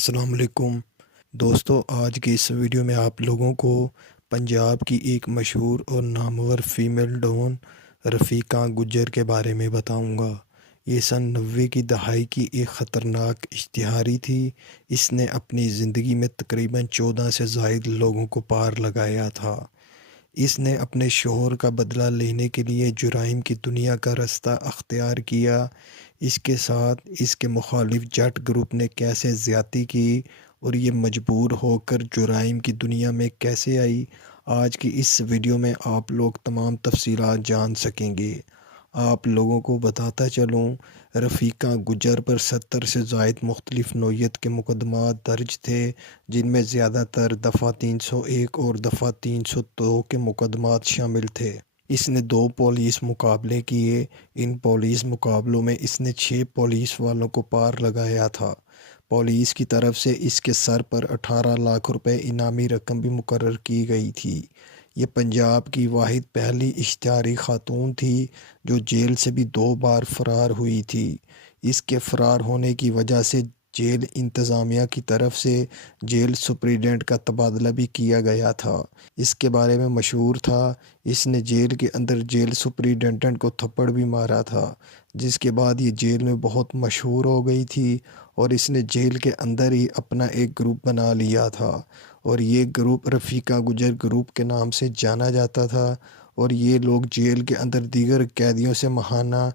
السلام علیکم دوستو، آج کی اس ویڈیو میں آپ لوگوں کو پنجاب کی ایک مشہور اور نامور فیمیل ڈون رفیقہ گجر کے بارے میں بتاؤں گا۔ یہ سن 90 کی دہائی کی ایک خطرناک اشتہاری تھی۔ اس نے اپنی زندگی میں تقریباً 14 سے زائد لوگوں کو پار لگایا تھا۔ اس نے اپنے شوہر کا بدلہ لینے کے لیے جرائم کی دنیا کا راستہ اختیار کیا۔ اس کے ساتھ اس کے مخالف جٹ گروپ نے کیسے زیادتی کی اور یہ مجبور ہو کر جرائم کی دنیا میں کیسے آئی، آج کی اس ویڈیو میں آپ لوگ تمام تفصیلات جان سکیں گے۔ آپ لوگوں کو بتاتا چلوں، رفیقہ گجر پر 70 سے زائد مختلف نوعیت کے مقدمات درج تھے، جن میں زیادہ تر دفعہ 301 اور دفعہ 302 کے مقدمات شامل تھے۔ اس نے 2 پولیس مقابلے کیے۔ ان پولیس مقابلوں میں اس نے 6 پولیس والوں کو پار لگایا تھا۔ پولیس کی طرف سے اس کے سر پر 18 لاکھ روپے انعامی رقم بھی مقرر کی گئی تھی۔ یہ پنجاب کی واحد پہلی اشتہاری خاتون تھی جو جیل سے بھی 2 بار فرار ہوئی تھی۔ اس کے فرار ہونے کی وجہ سے جیل انتظامیہ کی طرف سے جیل سپرنٹنڈنٹ کا تبادلہ بھی کیا گیا تھا۔ اس کے بارے میں مشہور تھا، اس نے جیل کے اندر جیل سپرنٹنڈنٹ کو تھپڑ بھی مارا تھا، جس کے بعد یہ جیل میں بہت مشہور ہو گئی تھی اور اس نے جیل کے اندر ہی اپنا ایک گروپ بنا لیا تھا اور یہ گروپ رفیقہ گجر گروپ کے نام سے جانا جاتا تھا، اور یہ لوگ جیل کے اندر دیگر قیدیوں سے ماہانہ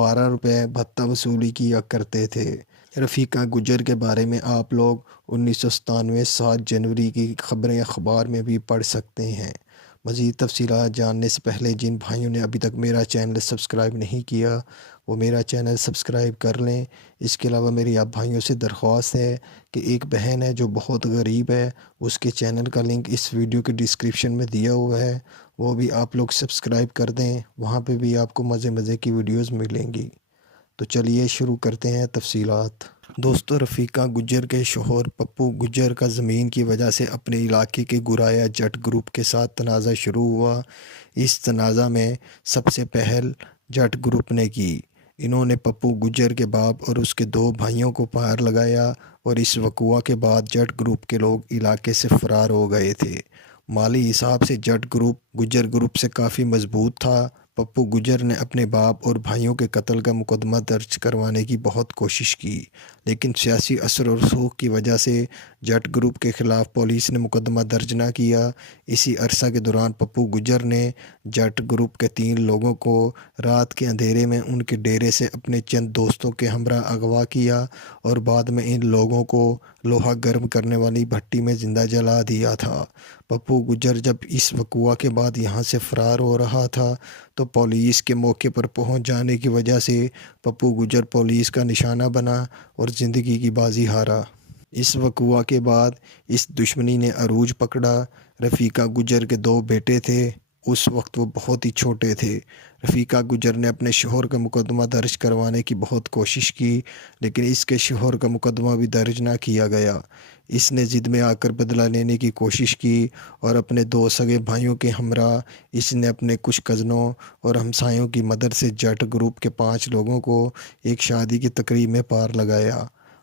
12 روپے بھتہ وصولی کیا کرتے تھے۔ رفیقہ گجر کے بارے میں آپ لوگ 1997 7 جنوری کی خبریں اخبار میں بھی پڑھ سکتے ہیں۔ مزید تفصیلات جاننے سے پہلے جن بھائیوں نے ابھی تک میرا چینل سبسکرائب نہیں کیا وہ میرا چینل سبسکرائب کر لیں۔ اس کے علاوہ میری آپ بھائیوں سے درخواست ہے کہ ایک بہن ہے جو بہت غریب ہے، اس کے چینل کا لنک اس ویڈیو کے ڈسکرپشن میں دیا ہوا ہے، وہ بھی آپ لوگ سبسکرائب کر دیں، وہاں پہ بھی آپ کو مزے کی ویڈیوز ملیں گی۔ تو چلیے شروع کرتے ہیں تفصیلات۔ دوستو، رفیقہ گجر کے شوہر پپو گجر کا زمین کی وجہ سے اپنے علاقے کے گرایا جٹ گروپ کے ساتھ تنازع شروع ہوا۔ اس تنازع میں سب سے پہل جٹ گروپ نے کی۔ انہوں نے پپو گجر کے باپ اور اس کے 2 بھائیوں کو پار لگایا اور اس وقوع کے بعد جٹ گروپ کے لوگ علاقے سے فرار ہو گئے تھے۔ مالی حساب سے جٹ گروپ گجر گروپ سے کافی مضبوط تھا۔ پپو گجر نے اپنے باپ اور بھائیوں کے قتل کا مقدمہ درج کروانے کی بہت کوشش کی، لیکن سیاسی اثر و رسوخ کی وجہ سے جٹ گروپ کے خلاف پولیس نے مقدمہ درج نہ کیا۔ اسی عرصہ کے دوران پپو گجر نے جٹ گروپ کے 3 لوگوں کو رات کے اندھیرے میں ان کے ڈیرے سے اپنے چند دوستوں کے ہمراہ اغوا کیا اور بعد میں ان لوگوں کو لوہا گرم کرنے والی بھٹی میں زندہ جلا دیا تھا۔ پپو گجر جب اس وقوع کے بعد یہاں سے فرار ہو رہا تھا تو پولیس کے موقع پر پہنچ جانے کی وجہ سے پپو گجر پولیس کا نشانہ بنا اور زندگی کی بازی ہارا۔ اس وقوع کے بعد اس دشمنی نے عروج پکڑا۔ رفیقہ گجر کے 2 بیٹے تھے، اس وقت وہ بہت ہی چھوٹے تھے۔ رفیقہ گجر نے اپنے شوہر کا مقدمہ درج کروانے کی بہت کوشش کی، لیکن اس کے شوہر کا مقدمہ بھی درج نہ کیا گیا۔ اس نے ضد میں آ کر بدلہ لینے کی کوشش کی اور اپنے 2 سگے بھائیوں کے ہمراہ اس نے اپنے کچھ کزنوں اور ہمسایوں کی مدد سے جٹ گروپ کے 5 لوگوں کو ایک شادی کی تقریب میں پار لگایا۔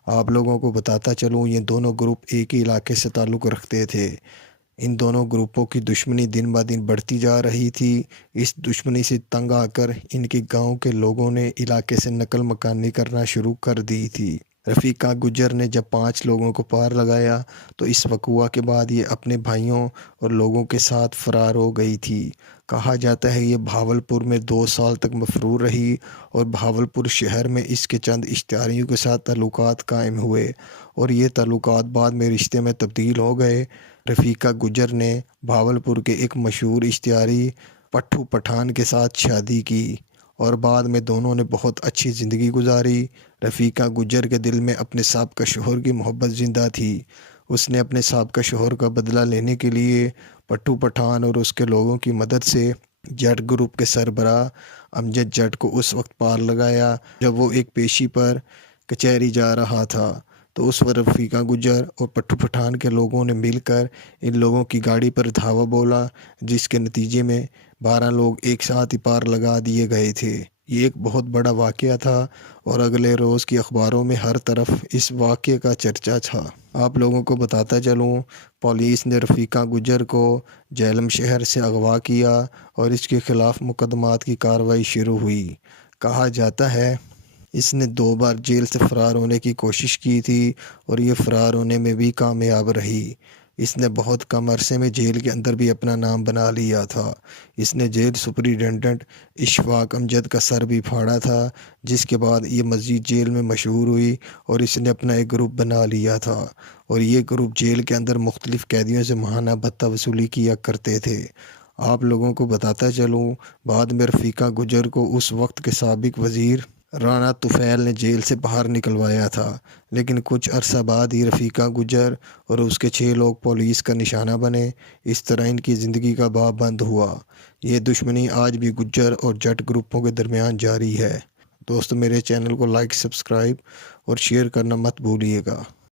آپ لوگوں کو بتاتا چلوں، یہ دونوں گروپ ایک ہی علاقے سے تعلق رکھتے تھے۔ ان دونوں گروپوں کی دشمنی دن بہ دن بڑھتی جا رہی تھی۔ اس دشمنی سے تنگ آ کر ان کے گاؤں کے لوگوں نے علاقے سے نقل مکانی کرنا شروع کر دی تھی۔ رفیقہ گجر نے جب 5 لوگوں کو پار لگایا تو اس وقوع کے بعد یہ اپنے بھائیوں اور لوگوں کے ساتھ فرار ہو گئی تھی۔ کہا جاتا ہے یہ بھاولپور میں 2 سال تک مفرور رہی اور بھاولپور شہر میں اس کے چند اشتہاریوں کے ساتھ تعلقات قائم ہوئے اور یہ تعلقات بعد میں رشتے میں تبدیل ہو گئے۔ رفیقہ گجر نے بھاولپور کے ایک مشہور اشتہاری پٹھو پٹھان کے ساتھ شادی کی اور بعد میں دونوں نے بہت اچھی زندگی گزاری۔ رفیقہ گجر کے دل میں اپنے سابقہ شوہر کی محبت زندہ تھی۔ اس نے اپنے سابقہ شوہر کا بدلہ لینے کے لیے پٹھو پٹھان اور اس کے لوگوں کی مدد سے جٹ گروپ کے سربراہ امجد جٹ کو اس وقت پار لگایا جب وہ ایک پیشی پر کچہری جا رہا تھا، تو اس وقت رفیقہ گجر اور پٹھو پٹھان کے لوگوں نے مل کر ان لوگوں کی گاڑی پر دھاوا بولا، جس کے نتیجے میں 12 لوگ ایک ساتھ ہی پار لگا دیے گئے تھے۔ یہ ایک بہت بڑا واقعہ تھا اور اگلے روز کی اخباروں میں ہر طرف اس واقعے کا چرچا تھا۔ آپ لوگوں کو بتاتا چلوں، پولیس نے رفیقہ گجر کو جہلم شہر سے اغوا کیا اور اس کے خلاف مقدمات کی کارروائی شروع ہوئی۔ کہا جاتا ہے اس نے 2 بار جیل سے فرار ہونے کی کوشش کی تھی اور یہ فرار ہونے میں بھی کامیاب رہی۔ اس نے بہت کم عرصے میں جیل کے اندر بھی اپنا نام بنا لیا تھا۔ اس نے جیل سپرنٹنڈنٹ اشفاق امجد کا سر بھی پھاڑا تھا، جس کے بعد یہ مزید جیل میں مشہور ہوئی اور اس نے اپنا ایک گروپ بنا لیا تھا اور یہ گروپ جیل کے اندر مختلف قیدیوں سے ماہانہ بھتہ وصولی کیا کرتے تھے۔ آپ لوگوں کو بتاتا چلوں، بعد میں رفیقہ گجر کو اس وقت کے سابق وزیر رانا طفیل نے جیل سے باہر نکلوایا تھا، لیکن کچھ عرصہ بعد ہی رفیقہ گجر اور اس کے 6 لوگ پولیس کا نشانہ بنے۔ اس طرح ان کی زندگی کا باب بند ہوا۔ یہ دشمنی آج بھی گجر اور جٹ گروپوں کے درمیان جاری ہے۔ دوستو، میرے چینل کو لائک، سبسکرائب اور شیئر کرنا مت بھولیے گا۔